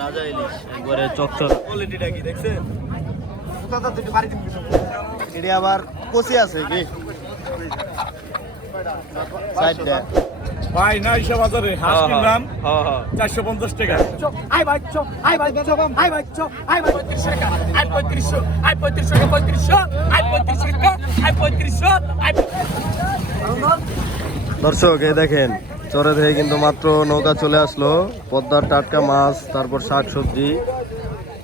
রাজা ইলিশ একবারে চকচক। কোয়ালিটিটা কি দেখছেন? এটা আবার কষি আছে কি? সাইডটা ভাই না হিসাব বাজারে হাঁস কিনলাম চারশো পঞ্চাশ টাকা। আই আই আই বাচ্চো আই পঁয়ত্রিশশো টাকা আই পঁয়ত্রিশশো আই পঁয়ত্রিশশো টাকা পঁয়ত্রিশশো আই পঁয়ত্রিশশো টাকা আই পঁয়ত্রিশশো আই দর্শক দেখেন চরে থেকে কিন্তু মাত্র নৌকা চলে আসলো। পদ্মার টাটকা মাছ, তারপর শাক সবজি,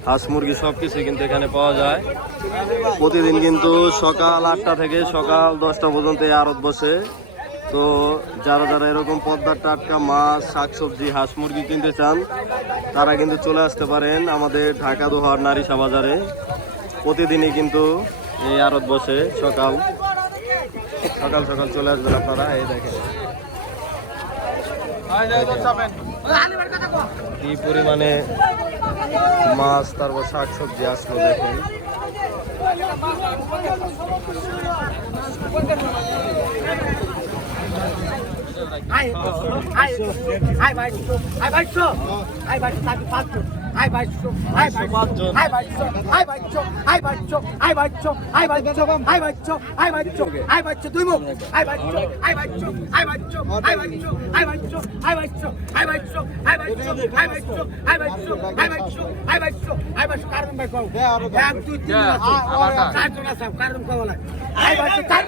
হাঁস মুরগি সব কিছু কিন্তু এখানে পাওয়া যায়। প্রতিদিন কিন্তু সকাল আটটা থেকে সকাল দশটা পর্যন্ত এই আড়ত বসে। তো যারা যারা এরকম পদ্মার টাটকা মাছ, শাক সবজি, হাঁস মুরগি কিনতে চান, তারা কিন্তু চলে আসতে পারেন আমাদের ঢাকা দোহার নারিশা বাজারে। প্রতিদিনই কিন্তু এই আড়ত বসে সকাল। সকাল সকাল চলে আসবেন আপনারা, এই দেখেন। কি পরিমাণে মাছ তারপর শাক সবজি আসলো দেখুন আই আই আই ভাই আই ভাই আই ভাই আই বাচ্চো আই বাচ্চো আই বাচ্চো আই বাচ্চো আই বাচ্চো আই বাচ্চো আই বাচ্চো আই বাচ্চো আই বাচ্চো দুই মুখ আই বাচ্চো আই বাচ্চো আই বাচ্চো আই বাচ্চো আই বাচ্চো আই বাচ্চো আই বাচ্চো আই বাচ্চো আই বাচ্চো আই বাচ্চো আই বাচ্চো আই বাচ্চো আই বাচ্চো কারণ ভাই কও এক দুই তিন চার জন আছে কারণ কও না আই তাই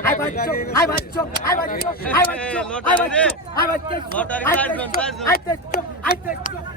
আই বাচ্চো আই বাচ্চো আই বাচ্চো আই বাচ্চো আই বাচ্চো আই বাচ্চো আই বাচ্চো আই বাচ্চো আই বাচ্চো আই বাচ্চো আই বাচ্চো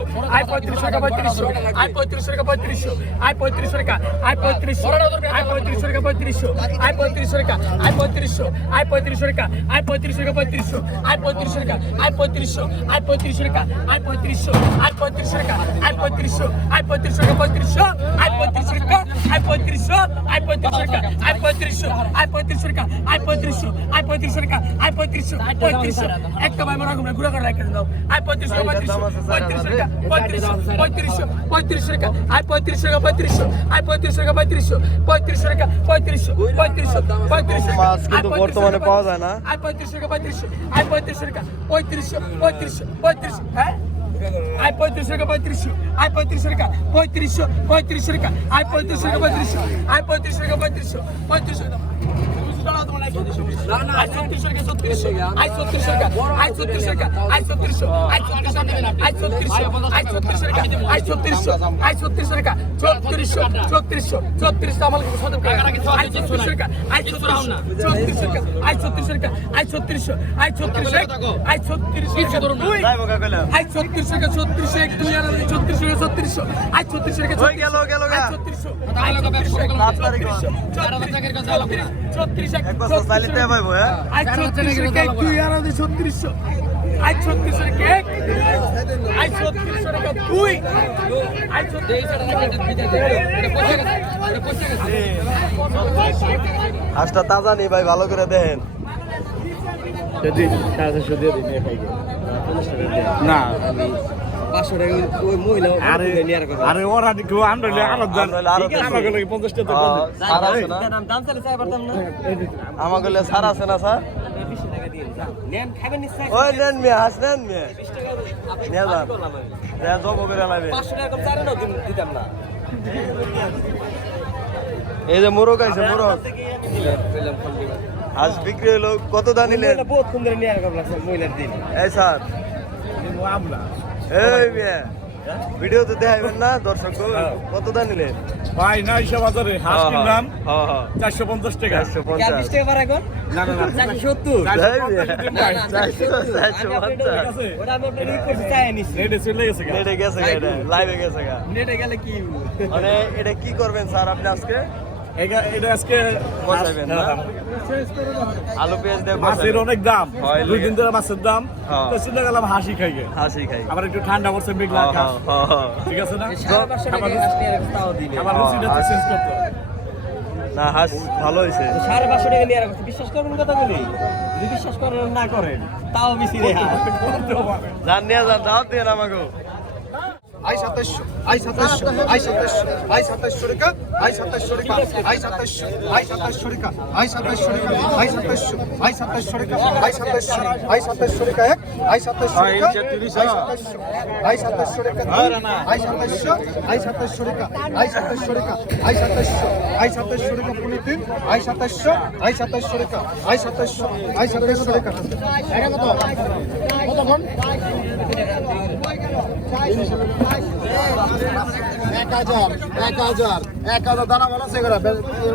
পঁয়ত্রিশশো আই পঁয়ত্রিশশো টাকা পঁয়ত্রিশশো আই পঁয়ত্রিশশো টাকা পঁয়ত্রিশশো আই পঁয়ত্রিশশো টাকা আই পঁয়ত্রিশশো আই পঁয়ত্রিশশো টাকা পঁয়ত্রিশশো আই পঁয়ত্রিশশো টাকা আই পঁয়ত্রিশশো আই পঁয়ত্রিশশো টাকা আই পঁয়ত্রিশশো টাকা পঁয়ত্রিশশো আই পঁয়ত্রিশশো টাকা আই পঁয়ত্রিশশো আই পঁয়ত্রিশশো টাকা আই পঁয়ত্রিশশো আই পঁয়ত্রিশশো টাকা আই পঁয়ত্রিশশো আই পঁয়ত্রিশশো টাকা পঁয়ত্রিশশো আই পঁয়ত্রিশশো টাকা আই পঁয়ত্রিশশো আই পঁয়ত্রিশশো টাকা আই পঁয়ত্রিশশো আই পঁয়ত্রিশশো টাকা আই পঁয়ত্রিশশো আই পঁয়ত্রিশশো টাকা আই পঁয়ত্রিশশো পঁয়ত্রিশশো একটা ভাই মনে ঘুরে করে রাখেন দাও আই পঁয়ত্রিশশো পঁয়ত্রিশশো পঁয়ত্রিশশো টাকা পঁয়ত্রিশশো পঁয়ত্রিশশো পঁয়ত্রিশশো টাকা আই পঁয়ত্রিশশো টাকা পঁয়ত্রিশশো আই পঁয়ত্রিশশো টাকা পঁয়ত্রিশশো পঁয়ত্রিশশো টাকা পঁয়ত্রিশশো পঁয়ত্রিশশো পঁয়ত্রিশশো মাছ কিন্তু বর্তমানে পাওয়া যায় না আই পঁয়ত্রিশশো টাকা পঁয়ত্রিশশো আই পঁয়ত্রিশশো টাকা পঁয়ত্রিশশো পঁয়ত্রিশশো পঁয়ত্রিশশো হ্যাঁ আই পঁয়ত্রিশশো টাকা পঁয়ত্রিশশো আই পঁয়ত্রিশশো টাকা পঁয়ত্রিশশো পঁয়ত্রিশশো টাকা আই পঁয়ত্রিশশো টাকা পঁয়ত্রিশশো আই পঁয়ত্রিশশো টাকা পঁয়ত্রিশশো পঁয়ত্রিশশো আই ছত্রিশশো টাকা ছত্রিশশো আই ছত্রিশশো টাকা আই ছত্রিশশো টাকা আই ছত্রিশশো আই ছত্রিশশো আই ছত্রিশশো আই ছত্রিশশো টাকা আই ছত্রিশশো আই ছত্রিশশো টাকা ছত্রিশশো ছত্রিশশো ছত্রিশশো আমার সদর আই ছত্রিশশো টাকা আই ছত্রিশশো ছত্রিশশো টাকা আই ছত্রিশশো টাকা আই ছত্রিশশো আই ছত্রিশশো আই ছত্রিশশো দুই কা আই ছত্রিশশো টাকা ছত্রিশশো এক দুই আর ছত্রিশশো টাকা ছত্রিশশো আই ছত্রিশশো টাকা ওই গেল, গেল গা। আই ছত্রিশশো আই ছত্রিশশো সাত ছত্রিশশো ছত্রিশ এক বছর হ্যাঁ? দুই ছত্রিশশো কেক। ছত্রিশশো টাকা দুই। আজটা তাজা নেই ভাই ভালো করে দেন যদি না। পাঁচশো টাকা ওই মহিলা আরে আরে ওরা কেউ আমরা আরও আমরা গেলে টাকা আছে? না দাম দাম চালে চাই পারতাম না? আমার গেলে সার আছে না। স্যার বিশ টাকা দিয়ে নেন খাবেন নিশ্চয় ওই নেন মিয়া হাঁস নেন মিয়া। নিয়ে যান। যা জব করে লাগবে পাঁচশো টাকা কম দিতাম না। এই যে মোরগ আছে মোরগ। হাঁস বিক্রি হলো কত দাম নিলেন? বহুত ধরে নিয়ে লাগছে মহিলার দিন। এই স্যার। আমরা এই মিয়া ভিডিও দাম নিলেন? ভাই হ্যাঁ, হ্যাঁ, হ্যাঁ, টাকা। 450 টাকা পার এখন? গেছে নেটে গেছে গেছে মানে এটা কি করবেন স্যার আপনি আজকে? এটা- আজকে না? হ্যাঁ, আলু পেঁয়াজ দিয়ে মাছের অনেক দাম। দুই দিন ধরে মাছের দাম। হ্যাঁ। তো চিন্তা করলাম হাসি খাই হাসি খাই। আবার একটু ঠান্ডা পড়ছে মেঘলা আকাশ। ঠিক আছে না? সাড়ে পাঁচশো টাকা আমার- হাঁস নিয়ে রাখছি, তাও দিলে আমার রুচিটা তো চেঞ্জ করতে না হাস ভালো হয়েছে সাড়ে পাঁচশো টাকা নিয়ে রাখছি বিশ্বাস করবেন কথা বলি? যদি বিশ্বাস করেন না করেন তাও বেশি জান নিয়ে যান দাওয়াত দিয়ে আমাকে আই সাতাশশো আই সাতাশশো আই সাতাশশো আই সাতাশশো রেখা আই সাতাশশো রেখা আই সাতাশশো আই সাতাশশো রেখা আই সাতাশশো রেখা আই সাতাশশো আই সাতাশশো রেখা আই সাতাশশো আই সাতাশশো রেখা এক আই সাতাশশো রেখা আই সাতাশশো আই সাতাশশো রেখা আই সাতাশশো আই সাতাশশো রেখা আই সাতাশশো রেখা আই সাতাশশো আই সাতাশশো রেখা পনেরো তিন আই সাতাশশো আই সাতাশশো রেখা আই সাতাশশো আই সাতাশশো রেখা এটা কত কতক্ষণ এক হাজার এক হাজার এক হাজার দানা ভালো আছে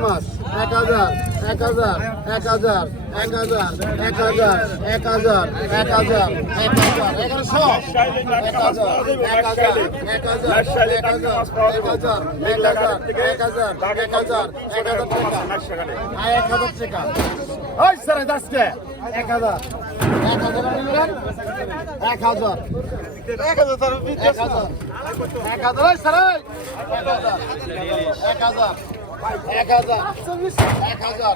মাছ এক হাজার এক হাজার এক হাজার এক হাজার এক হাজার এক হাজার এক হাজার এক হাজার এগারোশো এক হাজার এক হাজার এক হাজার এক হাজার এক হাজার এক হাজার এক হাজার এক হাজার এক হাজার এক হাজার টাকা এক হাজার টাকা ওই স্যার দাসকে এক হাজার এক হাজার এক হাজার এক হাজার এক হাজার এক হাজার। এক হাজার এক হাজার এক হাজার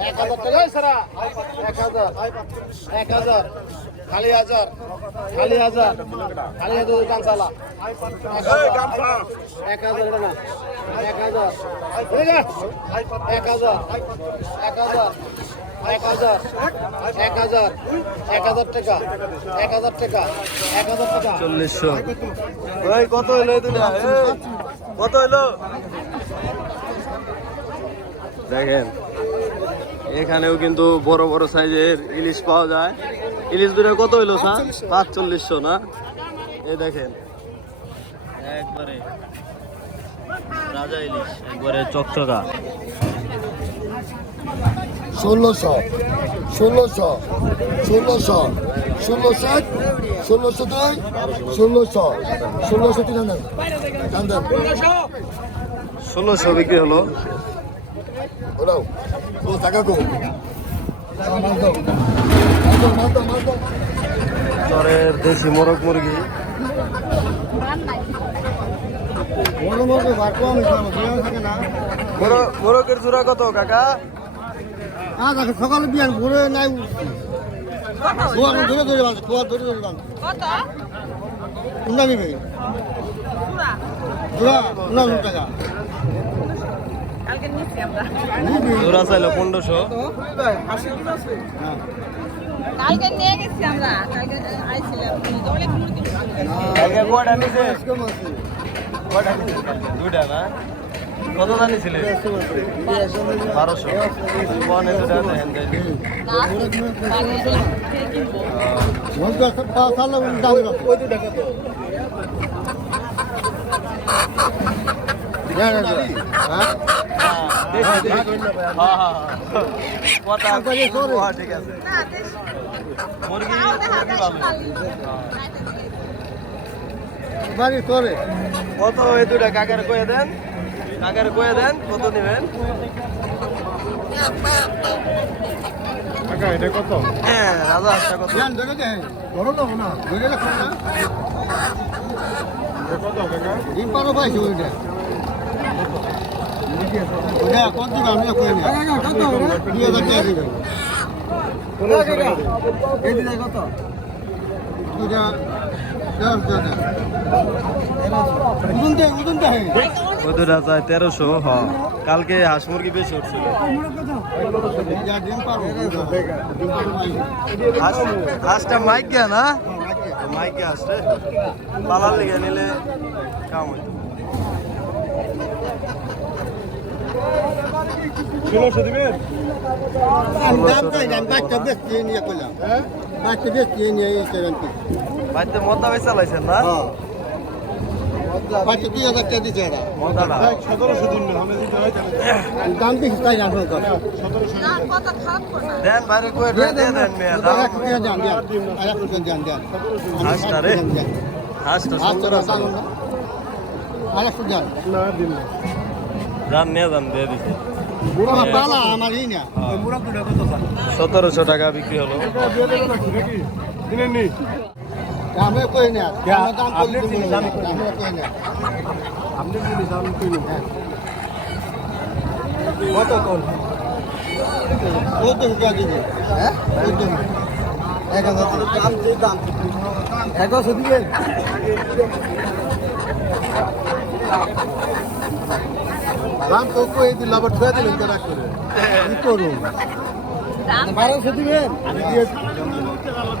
এক হাজার টাকা ওই স্যার এক হাজার এক হাজার খালি হাজার খালি হাজার খালি হাজার গামছালা এক হাজার না এক হাজার এক হাজার এক হাজার এক হাজার এক হাজার এক হাজার টাকা এক হাজার টাকা এক হাজার টাকা। চল্লিশশো। কত এই, কত হইল? দেখেন এখানেও কিন্তু বড় বড় সাইজের ইলিশ পাওয়া যায়। ইলিশ দুটো কত হইল স্যার? পাঁচচল্লিশশো। না? এ দেখেন। একবারে রাজা ইলিশ একবারে চকচকা। ষোলোশো ষোলোশো ষোলোশো ষোলো ষোলোশো দুই ষোলোশো ষোলোশো ষোলোশো বিক্রি হলো। চরের দেশি মোরগ মুরগি মোরগের জোড়া কত কাকা? হ্যাঁ দেখো সকালে বিয়ান ভোরে নাই খোয়া ধরে ধরে বাঁধ খোয়া ধরে ধরে বাঁধ কোনটা নিবে? জোড়া। পনেরো টাকা। জোড়া চাইলো পনেরোশো। কালকে নিয়ে গেছি আমরা। কালকে আইছিলাম। কালকে কয়টা নিছে? কয়টা নিছে? না? কত দানি ছিল? বারোশো। ওয়ান এত কত দুটা কয়ে দেন? কাকার কয়ে দেন কত নেবেন এটা কত? হ্যাঁ রাজা একটা কত? জ্ঞান দেখে দে বড় লোক না ধরে রাখো না। কত কাকা? ডিম পারো পাইছি ওইটা। ওটা কত দিবে আমি কই না কত দুই হাজার টাকা দিবেন কত? দুটা দশ টাকা উদুন দে উদুন দে ওই দুটা চাই তেরোশো হ। কালকে হাঁস মুরগি বেশি উঠছিল। যা ডিম পারো ডিম পারো হাঁস হাঁসটা মাইক গিয়া না? মাইকে হাঁসটা পালার লেগে নিলে কাম হইতো। ষোলোশো দিবেন? বাচ্চা বেশি নিয়ে করলাম বাচ্চা বেশি নিয়ে এই সেভেন্টি মদ্দা বেশ চালাইছেন না? হ্যাঁ হয়তো দুই হাজার টাকা দিচ্ছে এরা। মজাটা দাম বেশি তাই না আপনার না কথা খারাপ করে না। দেন বাইরে কয়ে দিয়ে দেন মেয়ে দাম যান যান যান হাঁসটা রে। হাঁসটা সুন্দর আমার এই না? বিক্রি হলো আমি কই না? আপনি আমি কই না কত কোন? কত টাকা দিবে হ্যাঁ? কত এক হাজার দাম দাম? এক হাজার দিবেন দাম তো কই দিল আবার ধুয়ে দিলেন তো রাখ করে। কি করুন? বারোশো দিবেন? আমি দিয়ে বারোশো বড়কে খালে কত বারোশো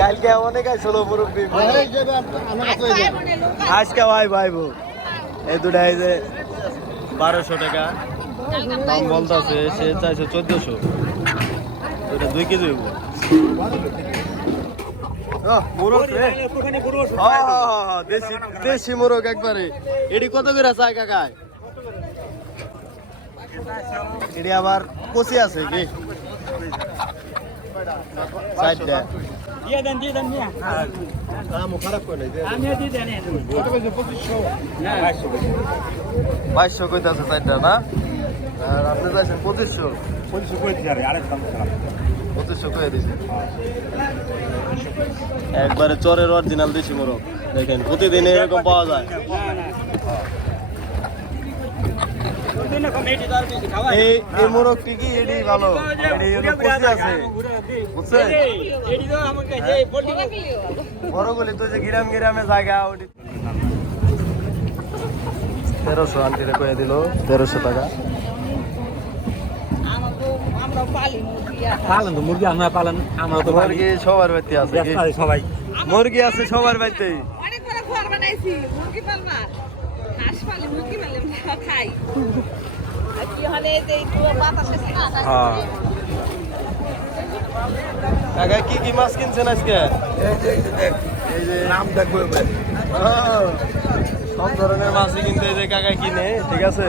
কালকে অনেক আইছিল মুরব্বী এই যে ভাই আজকে ভাই ভাইবো। এই দুটা এই যে বারোশো টাকা। দাম বলতেছে সে চাইছে চোদ্দশো। এটা দুই কেজি হইব। মোরগ রে। হ্যাঁ, হ্যাঁ, হ্যাঁ, হ্যাঁ, দেশি দেশি মোরগ একবারে। এটি কত করে চাই কাকায় এটি আবার কচি আছে কি? চারটা দিয়ে দেন দিয়ে দেন মিয়া খারাপ করে আমি দিয়ে দেন বাইশশো কইতাছে চারটা না? আর আপনি চাইছেন পঁচিশশো। পঁচিশশো করে দিচ্ছে আরে আরেক দাম খারাপ পঁচিশশো কয়ে দিছে। একবারে চরের অরিজিনাল দিছি মোরগ। দেখেন প্রতিদিন এরকম পাওয়া যায়। এই এই মোরগটি কি? এটি ভালো। এটি আছে। তো যে গ্রাম জায়গা তেরোশো আন্টিরে কয়ে দিল তেরোশো টাকা পালন? তো মুরগি আমরা তো সবার বাড়িতে আছে সবাই মুরগি আছে সবার বাড়িতেই অনেক বড় ঘর বানাইছি মুরগি পালবা হাঁস পালি মুরগি পালি খাই কি হলে এই বাতাসে হ্যাঁ। কাকা কি কি মাছ কিনছেন আজকে? এই যে নাম দেখব সব ধরনের মাছই কিন্তু এই যে কাকা কিনে, ঠিক আছে?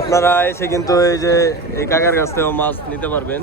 আপনারা এসে কিন্তু এই যে, এই কাকার কাছ থেকেও মাছ নিতে পারবেন।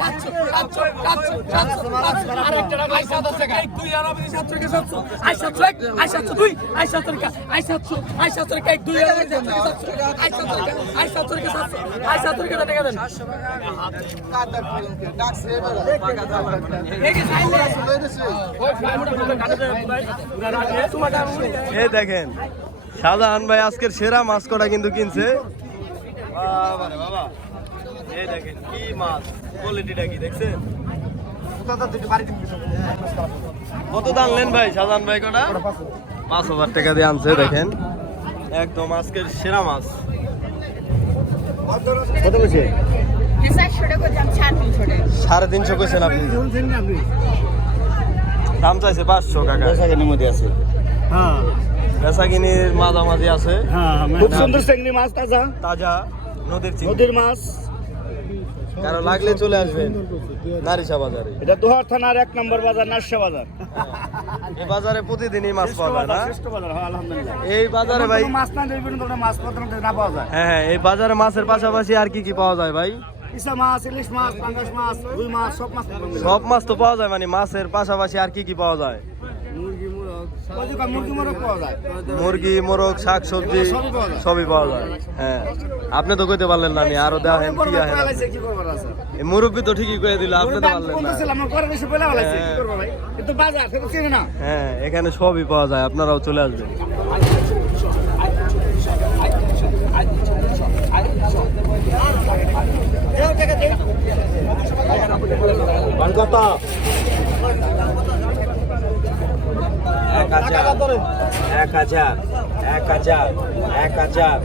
এই দেখেন শাহজাহান ভাই আজকের সেরা মাছ কটা কিন্তু কিনছে বাবা বাবা এই দেখেন কি মাছ কোয়ালিটিটা কি দেখছেন? কত দাম ভাই? শাহজাহান ভাই কটা? পাঁচ হাজার। টাকা দিয়ে আনছে দেখেন। একদম আজকের সেরা মাছ। কত কইছে? চারশো টাকা দাম সাড়ে তিনশো টাকা কইছেন আপনি? দাম চাইছে পাঁচশো কাকা। মধ্যে আছে। বেসাকিনির মাঝামাঝি আছে। খুব সুন্দর চিংড়ি মাছ তাজা তাজা। নদীর নদীর মাছ। কারও লাগলে চলে আসবেন নারিশা বাজারে। এটা দোহার থানার এক নম্বর বাজার বাজার। এই বাজারে প্রতিদিনই মাছ পাওয়া যায় না? হ্যাঁ এই বাজারে ভাই মাছ না মাছ না পাওয়া যায়। হ্যাঁ হ্যাঁ এই বাজারে মাছের পাশাপাশি আর কি কি পাওয়া যায় ভাই? সব মাছ পাবেন। সব মাছ তো পাওয়া যায় মানে মাছের পাশাপাশি আর কি কি পাওয়া যায়? মুরগি মোরগ শাক সবজি সবই পাওয়া যায়। হ্যাঁ। আপনি তো কইতে পারলেন না আমি আরও দেওয়া হেন কি আছে? মুরব্বি তো ঠিকই কয়ে দিল আপনি তো পারলেন হ্যাঁ। না। হ্যাঁ। এখানে সবই পাওয়া যায় আপনারাও চলে আসবেন। কত হাজার এক হাজার এক হাজার এক হাজার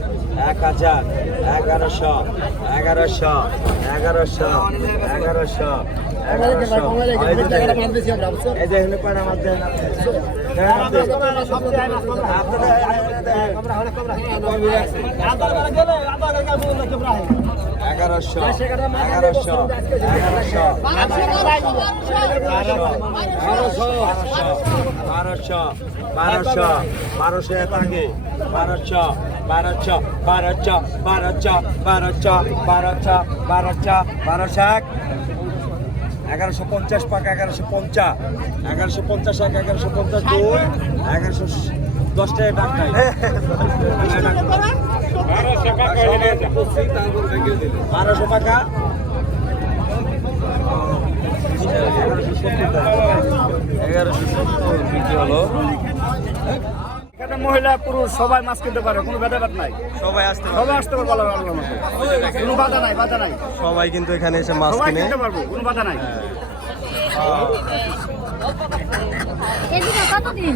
এক হাজার এগারোশো এগারোশো এগারোশো এগারোশো এগারোশো এগারোশো এগারোশো এগারোশো বারোশো বারোশো বারোশো এক আগে বারোশো বারোশো বারোশো বারোশো বারোশো বারোশো বারোশো বারোশো এক এগারোশো পঞ্চাশ পাক এগারোশো পঞ্চাশ এগারোশো পঞ্চাশ এক এগারোশো পঞ্চাশ দুই এগারোশো দশ টাকা ডাক নাই বারোশো টাকা এখানে মহিলা পুরুষ সবাই মাছ কিনতে পারে কোনো ভেদাভেদ নাই। সবাই আসতে সবাই আসতে পারবে মতো। কোনো বাধা নাই বাধা নাই। সবাই কিন্তু এখানে এসে মাছ কিনে। কিনতে পারব কোনো বাধা নাই। কতদিন?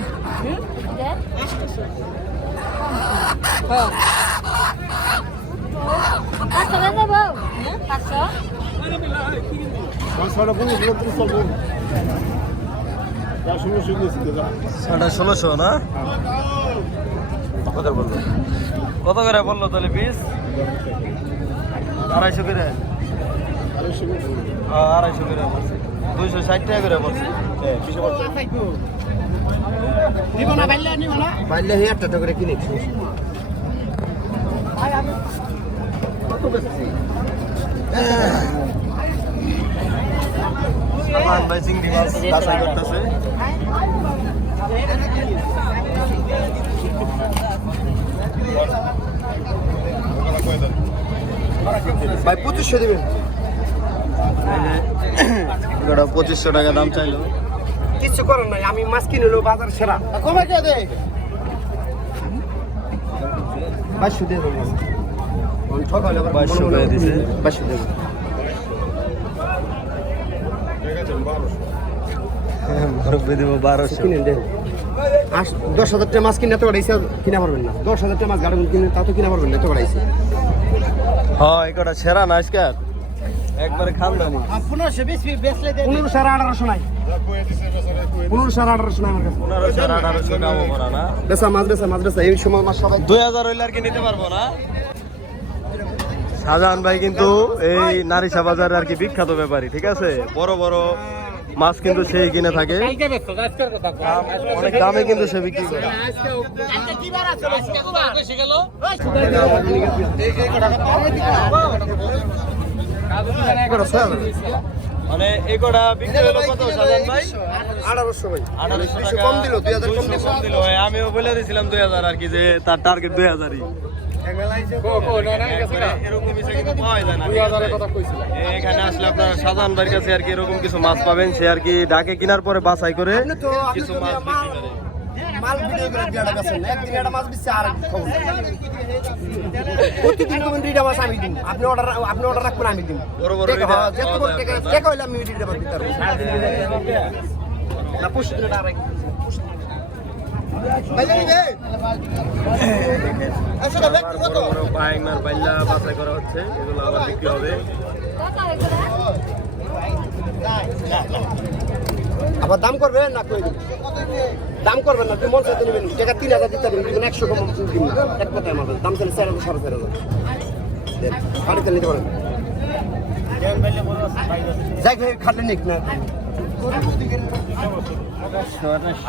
ছটা ষোলোশো, না? কত বলল? কত করে বলল তাহলে পিস? আড়াইশো করে। আড়াইশো করে বলছে। দুইশো ষাট টাকা করে বলছে। পাইলে হে একটা করে কিনে ভাই ভাই পঁচিশশো দেবেন। এগুলো পঁচিশশো টাকা দাম চাইলো। কিচ্ছু করার নাই আমি মাছ কিনে নেব বাজার সেরা। কমে কে দে। ঠকালে আবার বাইশশো করে দিছে বারোশো দেন আস দশ হাজার টাকা। মাছ কিনে এত বাড়াইছে কিনা পারবেন না দশ হাজার টাকা। মাছ গাড়ি কিনে তা তো কিনা পারবেন না এত বাড়াইছে হ্যাঁ এগুলো সেরা না আজকে একবারে খানদানি পনেরো সাড়ে আঠারোশো নাই পনেরো সাড়ে আঠারোশো নাই আমার কাছে পনেরোশো আর আঠারোশো কামও না বেসা মাছ বেসা মাছ বেসা এই সময় মাছ সবাই দুই হাজার হইলে আর কি নিতে পারব না। শাহজাহান ভাই কিন্তু এই নারিশা বাজার আর কি বিখ্যাত ব্যাপারী ঠিক আছে? বড় বড় মাছ কিন্তু সেই কিনে থাকে। অনেক দামে কিন্তু সে বিক্রি করে। মানে এগুলা বিক্রি হলো কত শাহজাহান ভাই? আঠারোশো ভাই। আঠারোশো কম দিল দুই হাজার কম দিল। আমিও বলে দিয়েছিলাম দুই হাজার আর কি যে তার টার্গেট দুই হাজারই। এরকম কিছু মাছ পাবেন সে আর কি ডাকে কেনার পরে বাছাই করে মাছ মাল ভিডিও প্রতিদিন আপনি অর্ডার আপনি অর্ডার রাখবেন আমি দিন করা আবার দাম করবেন না কই? দাম করবেন না তুমি মন টাকা তিন হাজার দিতে একশো কম এক কথায় আমার দাম চাইলে চার হাজার, সাড়ে চার হাজার। পারেন। যাই হোক খাটলে নিক না।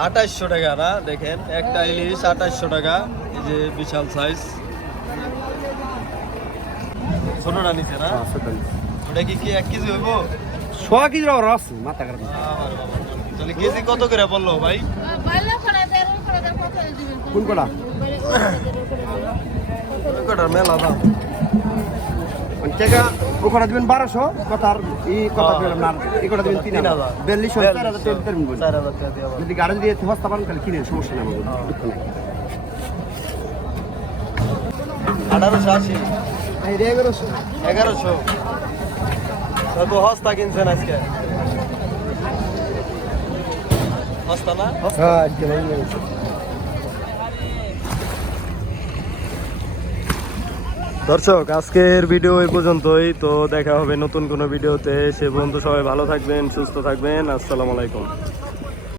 আঠাশশো টাকা না? দেখেন একটা ইলিশ আঠাশশো টাকা এই যে বিশাল সাইজ ছোটটা নিচে না? ওটা কি কি এক কেজি হইব? সোয়া কেজি রবার মাথা খারাপ। তাহলে কেজি কত করে বলল ভাই? কোন কটা? কটার মেলা দাম? মানে টাকা ও কটা দিবেন বারোশো কথার এই কথা দিলাম না এই কটা দিবেন তিন হাজার। বিয়াল্লিশ। চার হাজার। চার হাজার টাকা দিয়ে যদি গাড়ি দিয়ে হস্তা পারেন তাহলে কিনে সমস্যা নেই আমাদের দুঃখ নেই। আঠারোশো আশি। এগারোশো। এগারোশো। তো হস্তা কিনছেন আজকে? হস্তা না? হ্যাঁ দর্শক, আজকের ভিডিও এই পর্যন্তই। তো দেখা হবে নতুন কোনো ভিডিওতে। সে পর্যন্ত সবাই ভালো থাকবেন, সুস্থ থাকবেন। আসসালামু আলাইকুম।